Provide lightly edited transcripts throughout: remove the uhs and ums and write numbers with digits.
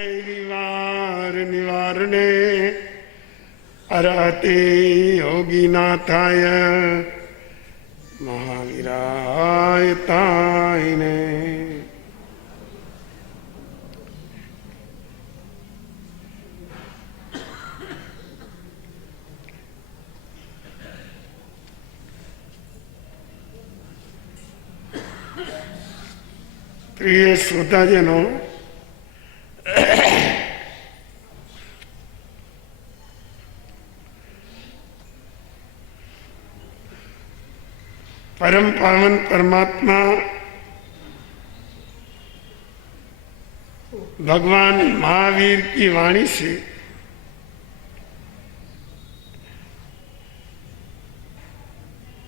विवार निवारणे अरहते योगीनाथाय महावीराय ताइने। प्रिय श्रोताजनों, परम पावन परमात्मा भगवान महावीर की वाणी से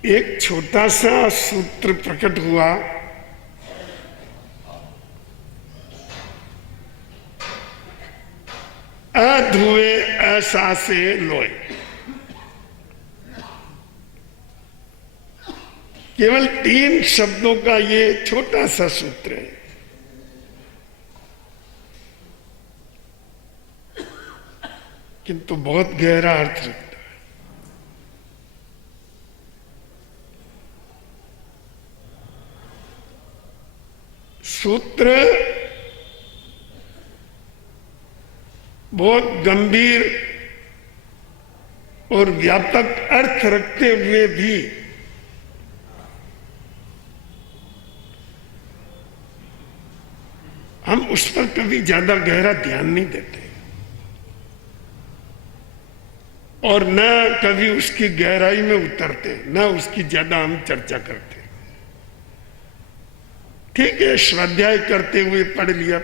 एक छोटा सा सूत्र प्रकट हुआ। अधुए असासे लोय। केवल 3 शब्दों का ये छोटा सा सूत्र है, किंतु बहुत गहरा अर्थ रखता है। सूत्र बहुत गंभीर और व्यापक अर्थ रखते हुए भी हम उस पर कभी ज्यादा गहरा ध्यान नहीं देते और न कभी उसकी गहराई में उतरते, न उसकी ज्यादा हम चर्चा करते। ठीक है, स्वाध्याय करते हुए पढ़ लिया,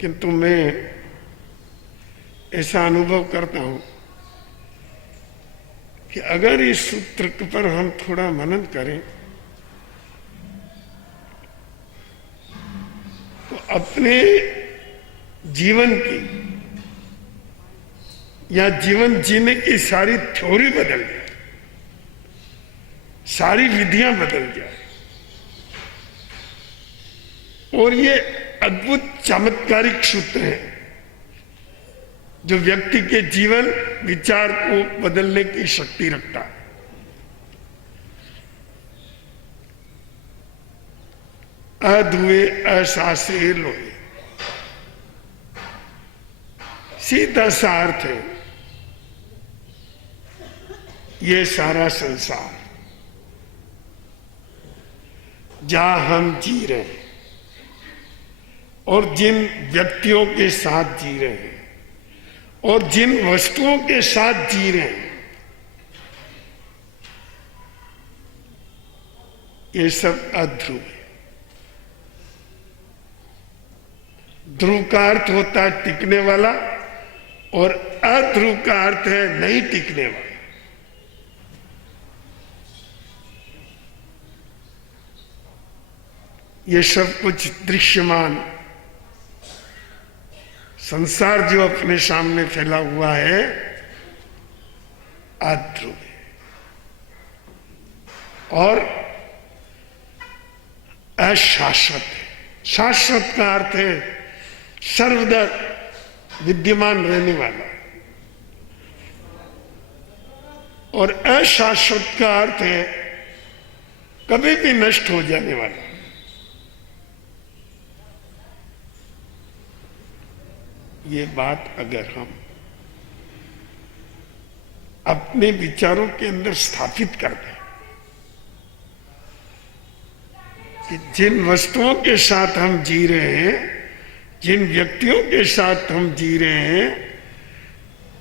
किंतु मैं ऐसा अनुभव करता हूं कि अगर इस सूत्र पर हम थोड़ा मनन करें तो अपने जीवन की या जीवन जीने की सारी थ्योरी बदल जाए, सारी विधियां बदल जाए और ये अद्भुत चमत्कारिक सूत्र है जो व्यक्ति के जीवन विचार को बदलने की शक्ति रखता है। अधुए असासे लोहे, सीधा सा अर्थ है ये सारा संसार जहां हम जी रहे हैं और जिन व्यक्तियों के साथ जी रहे हैं और जिन वस्तुओं के साथ जी रहे हैं, ये सब अध्रुव है। ध्रुव का अर्थ होता है टिकने वाला और अध्रुव का अर्थ है नहीं टिकने वाला। ये सब कुछ दृश्यमान संसार जो अपने सामने फैला हुआ है अध्रुव है और अशाश्वत है। शाश्वत का अर्थ है सर्वदा विद्यमान रहने वाला और अशाश्वत का अर्थ है कभी भी नष्ट हो जाने वाला। ये बात अगर हम अपने विचारों के अंदर स्थापित कर दें कि जिन वस्तुओं के साथ हम जी रहे हैं, जिन व्यक्तियों के साथ हम जी रहे हैं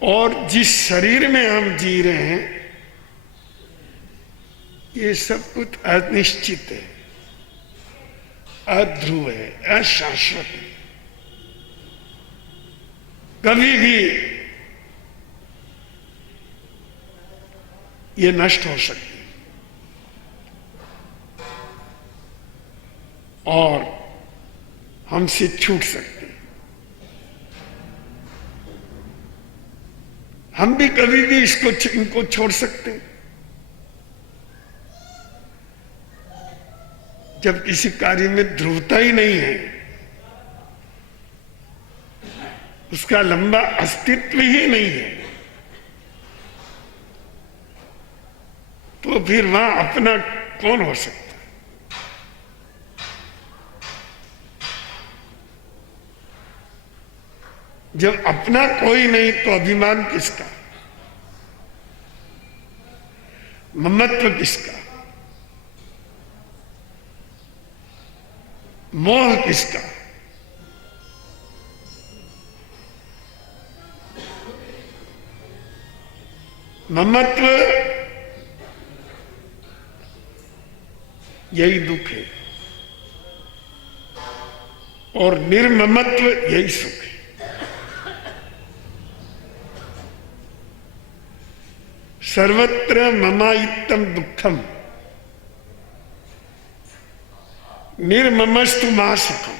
और जिस शरीर में हम जी रहे हैं, ये सब कुछ अनिश्चित है, अध्रुव है, अशाश्वत है, कभी भी ये नष्ट हो सकती है और हमसे छूट सकती है। हम भी कभी भी इनको छोड़ सकते हैं। जब किसी कार्य में ध्रुवता ही नहीं है, उसका लंबा अस्तित्व ही नहीं है, तो फिर वहां अपना कौन हो सकता है? जब अपना कोई नहीं तो अभिमान किसका, ममत्व किसका, मोह किसका? ममत्व यही दुख है और निर्ममत्व यही सुख है। सर्वत्र ममायित्तम दुखम निर्ममस्तु मा सुखम।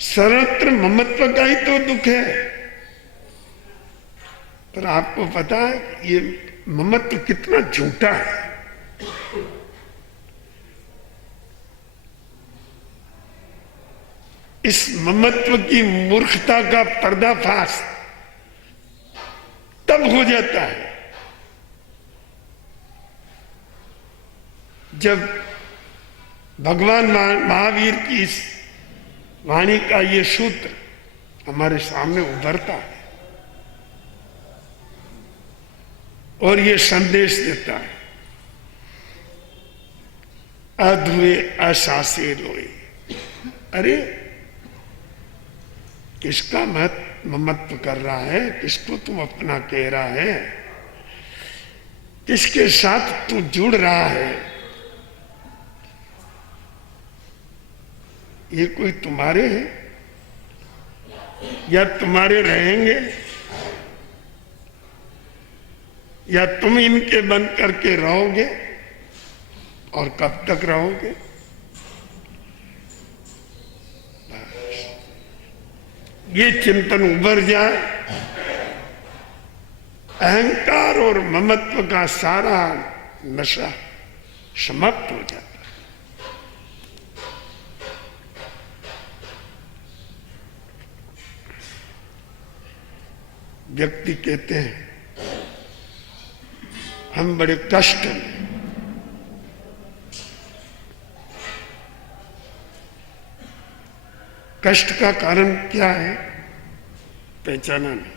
सर्वत्र ममत्व का ही तो दुख है। पर आपको पता है ये ममत्व कितना झूठा है। इस ममत्व की मूर्खता का पर्दाफाश तब हो जाता है जब भगवान महावीर की इस वाणी का ये सूत्र हमारे सामने उभरता है और ये संदेश देता है, अधुए असासे लोए। अरे किसका ममत्व कर रहा है, किसको तू अपना कह रहा है, किसके साथ तू जुड़ रहा है? ये कोई तुम्हारे हैं या तुम्हारे रहेंगे या तुम इनके बन करके रहोगे? और कब तक रहोगे? ये चिंतन उभर जाए, अहंकार और ममत्व का सारा नशा समाप्त हो जाता है। व्यक्ति कहते हैं हम बड़े कष्ट में, कष्ट का कारण क्या है पहचाना नहीं।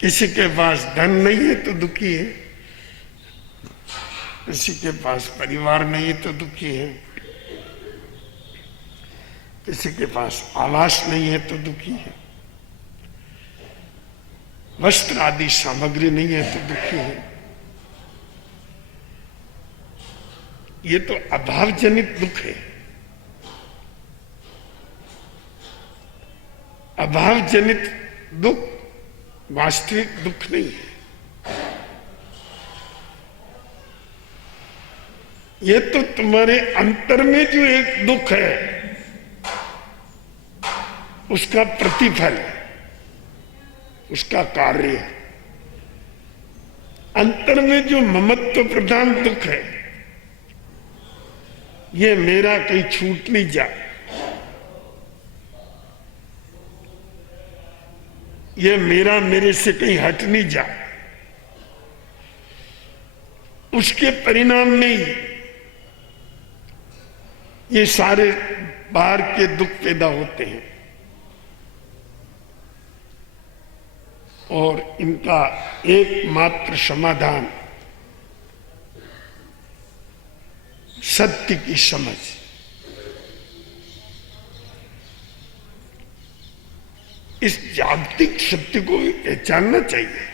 किसी के पास धन नहीं है तो दुखी है, किसी के पास परिवार नहीं है तो दुखी है, किसी के पास आवास नहीं है तो दुखी है, वस्त्र आदि सामग्री नहीं है तो दुखी है। ये तो अभाव जनित दुख है। अभाव जनित दुख वास्तविक दुख नहीं है। ये तो तुम्हारे अंतर में जो एक दुख है उसका प्रतिफल है, उसका कार्य है। अंतर में जो ममत्व प्रधान दुख है, ये मेरा कहीं छूट नहीं जाए, ये मेरा मेरे से कहीं हट नहीं जाए, उसके परिणाम में ही ये सारे बाहर के दुख पैदा होते हैं और इनका एकमात्र समाधान सत्य की समझ। इस जागतिक सत्य को भी पहचानना चाहिए।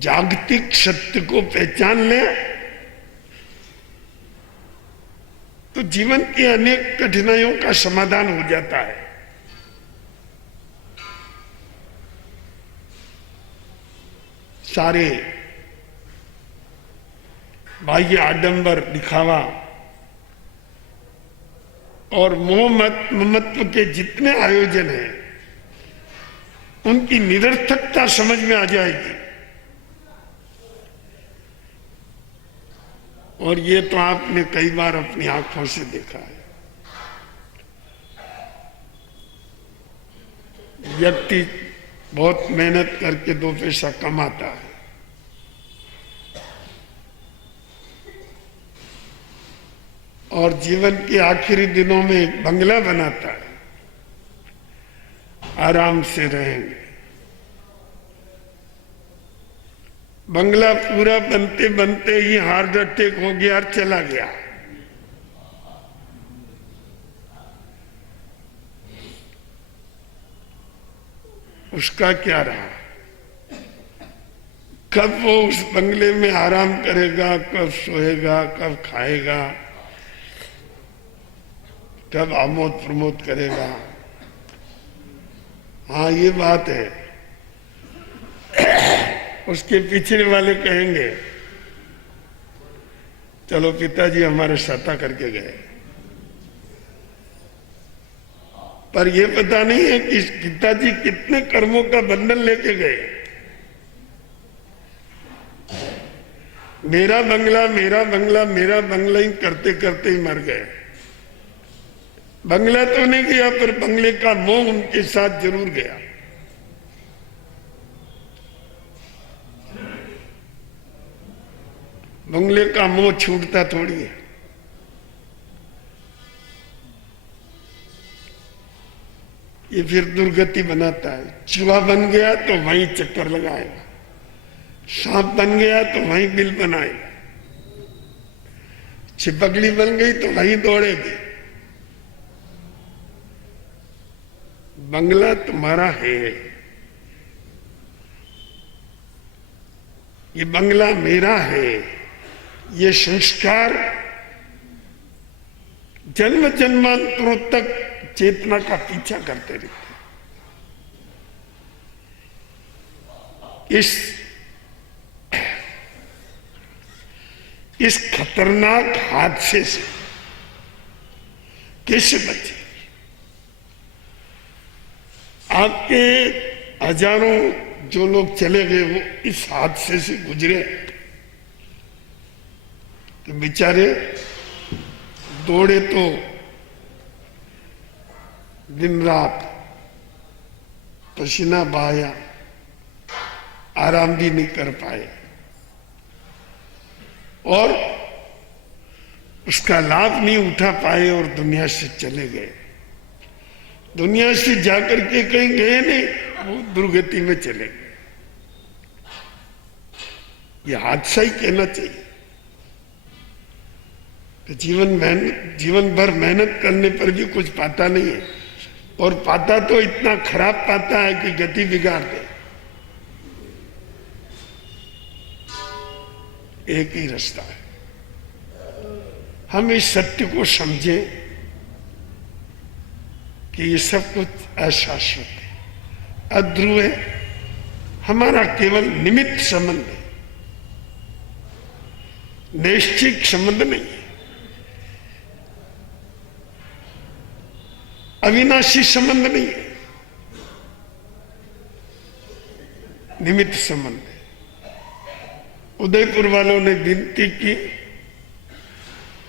जागतिक सत्य को पहचान ले तो जीवन की अनेक कठिनाइयों का समाधान हो जाता है। सारे बाह्य आडंबर, दिखावा और मोह ममत्व के जितने आयोजन हैं उनकी निरर्थकता समझ में आ जाएगी। और ये तो आपने कई बार अपनी आंखों से देखा है। व्यक्ति बहुत मेहनत करके 2 पैसा कमाता है, और जीवन के आखिरी दिनों में एक बंगला बनाता है, आराम से रहेंगे। बंगला पूरा बनते बनते ही हार्ट अटैक हो गया और चला गया। उसका क्या रहा? कब वो उस बंगले में आराम करेगा, कब सोएगा, कब खाएगा, कब आमोद प्रमोद करेगा? हाँ, ये बात है। उसके पीछे वाले कहेंगे चलो पिताजी हमारे सत्ता करके गए, पर यह पता नहीं है कि पिताजी कितने कर्मों का बंधन लेके गए। मेरा बंगला मेरा बंगला मेरा बंगला ही करते करते ही मर गए। बंगला तो नहीं गया, पर बंगले का मोह उनके साथ जरूर गया। बंगले का मोह छूटता थोड़ी है। ये फिर दुर्गति बनाता है। चूहा बन गया तो वहीं चक्कर लगाएगा, सांप बन गया तो वहीं बिल बनाएगा, छिपकली बन गई तो वहीं दौड़ेगी। बंगला तुम्हारा है, ये बंगला मेरा है। ये संस्कार जन्म जन्मांतरों तक चेतना का पीछा करते रहते। इस खतरनाक हादसे से कैसे बचे? आपके हजारों जो लोग चले गए वो इस हादसे से गुजरे, तो बेचारे दौड़े तो दिन रात, पसीना बहाया, आराम भी नहीं कर पाए, और उसका लाभ नहीं उठा पाए और दुनिया से चले गए। दुनिया से जाकर के कहीं गए नहीं, वो दुर्गति में चले गए। ये हादसा ही कहना चाहिए। तो जीवन भर मेहनत करने पर भी कुछ पाता नहीं है, और पाता तो इतना खराब पाता है कि गति बिगाड़ दे। एक ही रास्ता है, हम इस सत्य को समझें कि ये सब कुछ अशाश्वत है, अध्रुव है, हमारा केवल निमित्त संबंध है, नैश्चिक संबंध नहीं है, अविनाशी संबंध नहीं है, निमित्त संबंध है। उदयपुर वालों ने विनती की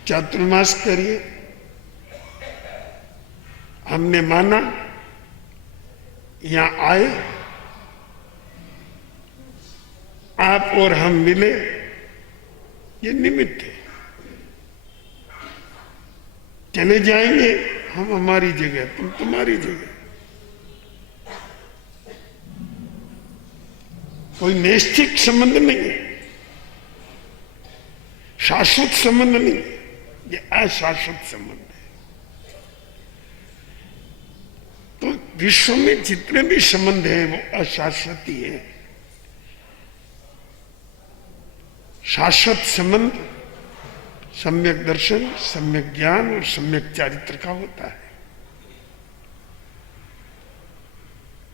चातुर्मास करिए, हमने माना, यहां आए, आप और हम मिले, ये निमित्त है। चले जाएंगे हम हमारी जगह, तुम तुम्हारी जगह। कोई नैष्ठिक संबंध नहीं है, शाश्वत संबंध नहीं है, ये अशाश्वत संबंध है। तो विश्व में जितने भी संबंध हैं वो अशाश्वत ही है। शाश्वत संबंध सम्यक दर्शन, सम्यक ज्ञान और सम्यक चारित्र का होता है।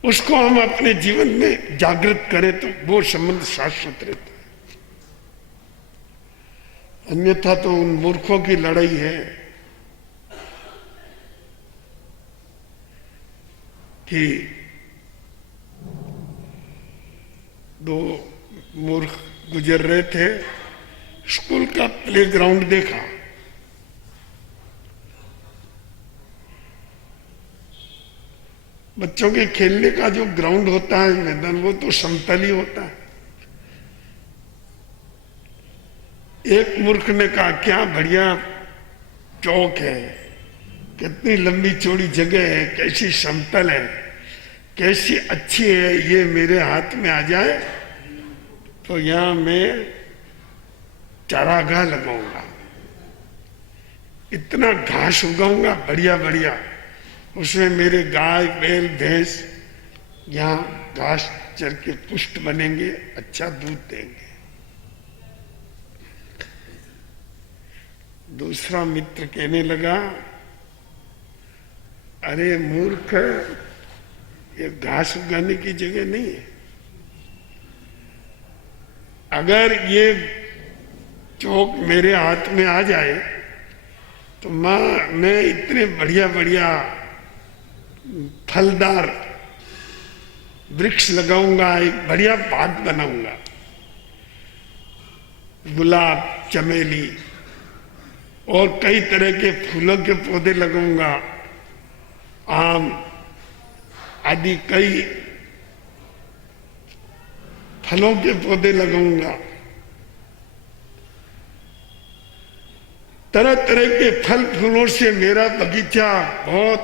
उसको हम अपने जीवन में जागृत करें तो वो संबंध शाश्वत रहता है। अन्यथा तो उन मूर्खों की लड़ाई है कि दो मूर्ख गुजर रहे थे, स्कूल का प्लेग्राउंड देखा। बच्चों के खेलने का जो ग्राउंड होता है, मैदान, वो तो समतल ही होता है। एक मूर्ख ने कहा क्या बढ़िया चौक है, कितनी लंबी चौड़ी जगह है, कैसी समतल है, कैसी अच्छी है, ये मेरे हाथ में आ जाए तो यहां मैं चारागाह लगाऊंगा, इतना घास उगाऊंगा बढ़िया बढ़िया, उसमें मेरे गाय बैल भैंस यहाँ घास चर के पुष्ट बनेंगे, अच्छा दूध देंगे। दूसरा मित्र कहने लगा, अरे मूर्ख, ये घास उगाने की जगह नहीं है। अगर ये चौक मेरे हाथ में आ जाए तो मैं इतने बढ़िया बढ़िया फलदार वृक्ष लगाऊंगा, एक बढ़िया बाग बनाऊंगा, गुलाब, चमेली और कई तरह के फूलों के पौधे लगाऊंगा, आम आदि कई फलों के पौधे लगाऊंगा, तरह तरह के फल फूलों से मेरा बगीचा बहुत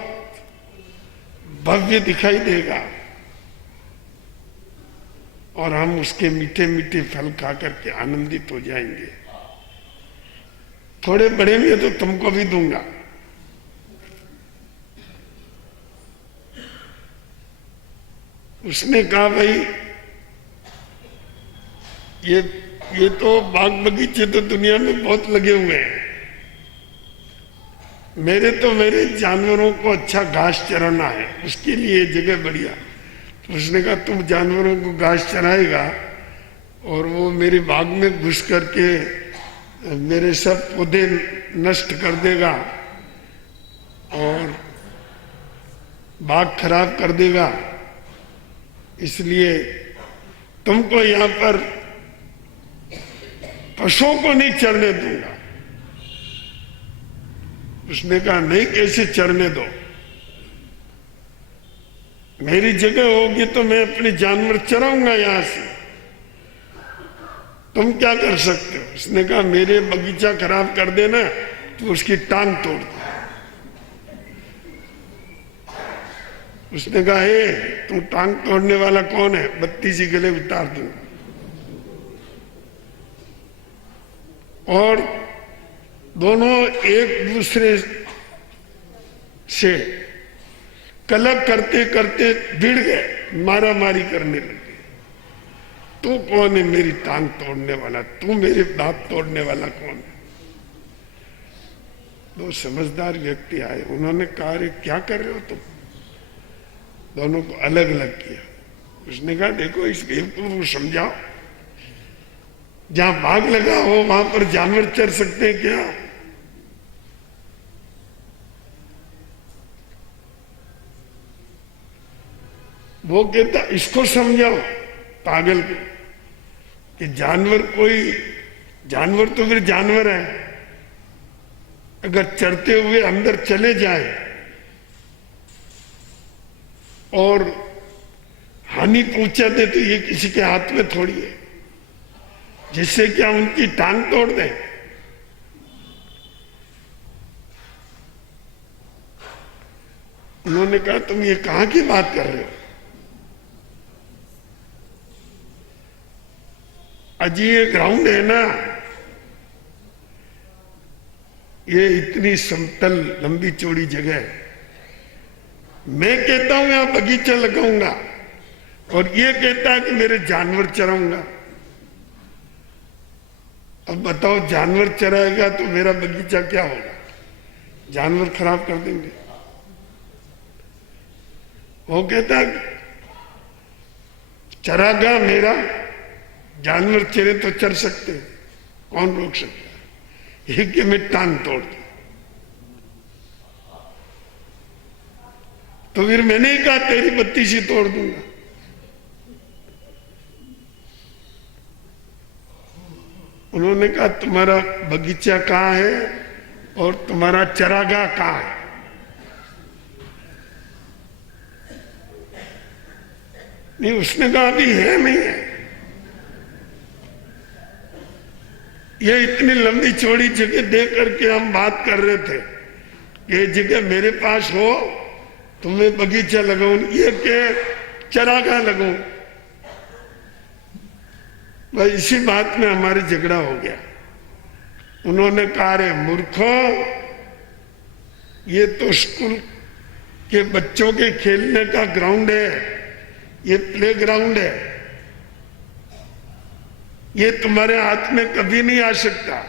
भव्य दिखाई देगा और हम उसके मीठे मीठे फल खा करके आनंदित हो जाएंगे। थोड़े बड़े में तो तुमको भी दूंगा। उसने कहा, भाई ये तो बाग बगीचे तो दुनिया में बहुत लगे हुए हैं, मेरे जानवरों को अच्छा घास चराना है, उसके लिए जगह बढ़िया। तो उसने कहा, तुम जानवरों को घास चराएगा और वो मेरे बाग में घुस करके मेरे सब पौधे नष्ट कर देगा और बाग खराब कर देगा, इसलिए तुमको यहां पर पशुओं को नहीं चरने दूंगा। उसने कहा, नहीं, कैसे चरने दो? मेरी जगह होगी तो मैं अपने जानवर चराऊंगा यहां से, तुम क्या कर सकते हो? उसने कहा, मेरे बगीचा खराब कर देना तो उसकी टांग तोड़ दो। उसने कहा, हे, तू टांग तोड़ने वाला कौन है? बत्ती सी गले उतार दूंगा। और दोनों एक दूसरे से कलह करते करते भिड़ गए, मारा मारी करने लगे। तू कौन है मेरी टांग तोड़ने वाला? तू मेरे दांत तोड़ने वाला कौन है? दो समझदार व्यक्ति आए, उन्होंने कहा, अरे क्या कर रहे हो तुम? दोनों को अलग अलग किया। उसने कहा, देखो, इस बेवकूफ को समझाओ, जहां बाग लगा हो वहां पर जानवर चर सकते हैं क्या? वो कहता, इसको समझाओ पागल को कि जानवर तो फिर जानवर है, अगर चरते हुए अंदर चले जाए और हानि पहुंचा दे तो ये किसी के हाथ में थोड़ी है, जिससे क्या उनकी टांग तोड़ दे। उन्होंने कहा, तुम ये कहां की बात कर रहे हो? अजी ये ग्राउंड है ना, ये इतनी समतल लंबी चौड़ी जगह है, मैं कहता हूं यहां बगीचा लगाऊंगा और ये कहता है कि मेरे जानवर चराऊंगा। अब बताओ, जानवर चराएगा तो मेरा बगीचा क्या होगा? जानवर खराब कर देंगे। वो कहता है, चरागा मेरा, जानवर चरे तो चर सकते, कौन रोक सकता है? ये कि मैं टांग तोड़ दूं। तो फिर मैंने ही कहा, तेरी बत्ती सी तोड़ दूंगा। उन्होंने कहा तुम्हारा बगीचा कहाँ है और तुम्हारा चरागाह कहाँ है? नहीं, उसने कहा अभी है नहीं है। ये इतनी लंबी चौड़ी जगह दे करके हम बात कर रहे थे कि ये जगह मेरे पास हो तो मैं बगीचा लगाऊं, ये के चरागाह लगाऊं। बस इसी बात में हमारी झगड़ा हो गया। उन्होंने कहा रे मूर्खों, ये तो स्कूल के बच्चों के खेलने का ग्राउंड है, ये प्ले ग्राउंड है, ये तुम्हारे हाथ में कभी नहीं आ सकता।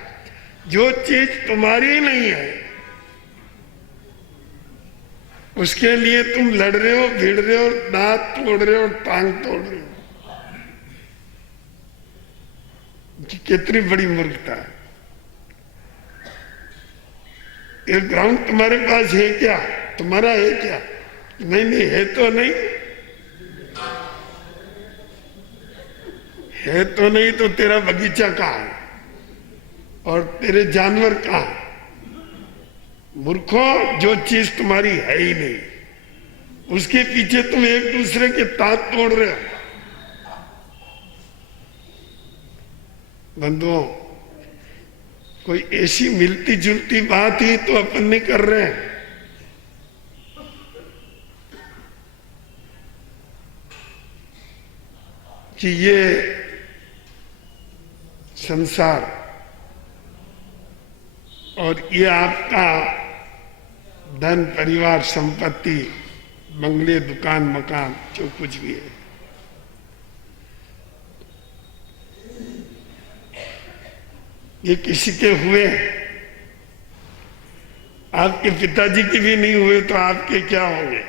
जो चीज तुम्हारी ही नहीं है उसके लिए तुम लड़ रहे हो, भिड़ रहे हो, दांत तोड़ रहे हो, टांग तोड़ रहे हो। कितनी बड़ी मूर्खता है। ये ग्राउंड तुम्हारे पास है क्या? तुम्हारा है क्या? नहीं नहीं है तो नहीं, है तो नहीं तो तेरा बगीचा कहाँ है और तेरे जानवर कहाँ है? मूर्खों, जो चीज तुम्हारी है ही नहीं उसके पीछे तुम एक दूसरे के दांत तोड़ रहे हो। बंधुओं, कोई ऐसी मिलती जुलती बात ही तो अपन नहीं कर रहे हैं। कि ये संसार और ये आपका धन, परिवार, संपत्ति, बंगले, दुकान, मकान, जो कुछ भी है, ये किसी के हुए? आपके पिताजी के भी नहीं हुए तो आपके क्या होंगे?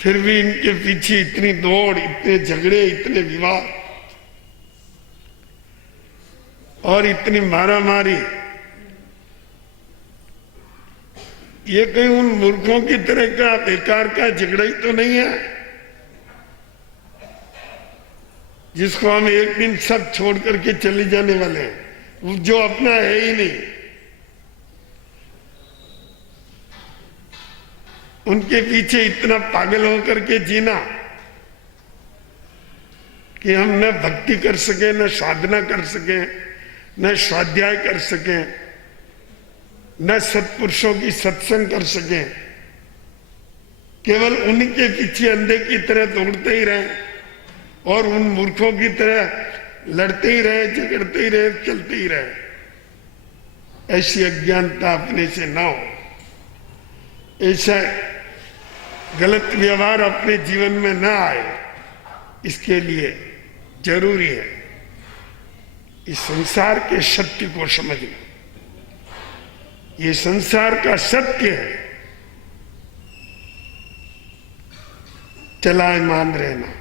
फिर भी इनके पीछे इतनी दौड़, इतने झगड़े, इतने विवाद और इतनी मारामारी। ये कहीं उन मूर्खों की तरह का बेकार का झगड़ा ही तो नहीं है जिसको हम एक दिन सब छोड़ करके चले जाने वाले हैं, जो अपना है ही नहीं। उनके पीछे इतना पागल होकर के जीना कि हम न भक्ति कर सके, न साधना कर सके, न स्वाध्याय कर सके, न सत्पुरुषों की सत्संग कर सके, केवल उनके पीछे अंधे की तरह दौड़ते ही रहे और उन मूर्खों की तरह लड़ते ही रहे, झगड़ते ही रहे, चलते ही रहे। ऐसी अज्ञानता अपने से ना हो, ऐसा गलत व्यवहार अपने जीवन में ना आए, इसके लिए जरूरी है इस संसार के सत्य को समझना। ये संसार का सत्य है, चलायमान रहना।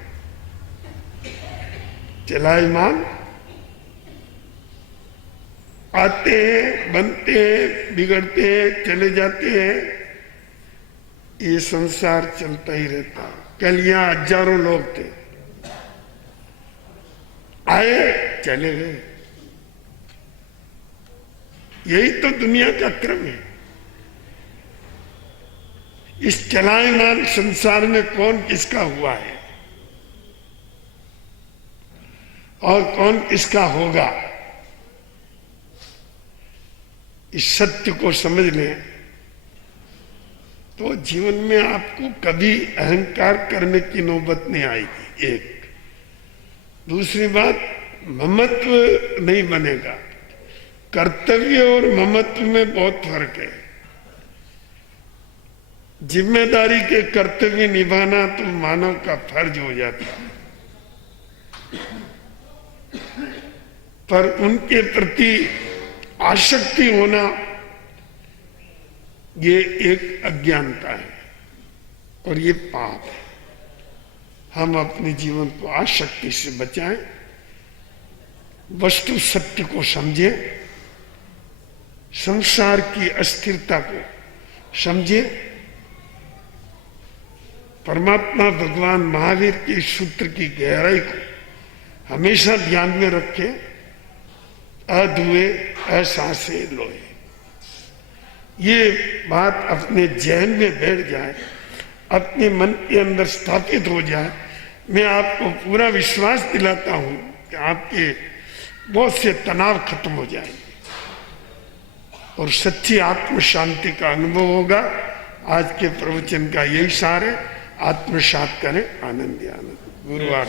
चलायमान आते हैं, बनते हैं, बिगड़ते हैं, चले जाते हैं, ये संसार चलता ही रहता। कल यहाँ हजारों लोग थे, आए चले गए। यही तो दुनिया का क्रम है। इस चलायमान संसार में कौन किसका हुआ है और कौन किसका होगा, इस सत्य को समझ लें तो जीवन में आपको कभी अहंकार करने की नौबत नहीं आएगी। एक दूसरी बात, ममत्व नहीं बनेगा। कर्तव्य और ममत्व में बहुत फर्क है। जिम्मेदारी के कर्तव्य निभाना तो मानव का फर्ज हो जाता है, पर उनके प्रति आसक्ति होना ये एक अज्ञानता है और ये पाप है। हम अपने जीवन को आसक्ति से बचाएं, वस्तु सत्य को समझें, संसार की अस्थिरता को समझें परमात्मा भगवान महावीर के इस सूत्र की गहराई को हमेशा ध्यान में रखे। अधुए असासे लोए, ये बात अपने जहन में बैठ जाए, अपने मन के अंदर स्थापित हो जाए। मैं आपको पूरा विश्वास दिलाता हूं कि आपके बहुत से तनाव खत्म हो जाएंगे और सच्ची आत्म शांति का अनुभव होगा। आज के प्रवचन का यही सार है। आत्मसात करें, आनंद ही आनंद। गुरुवार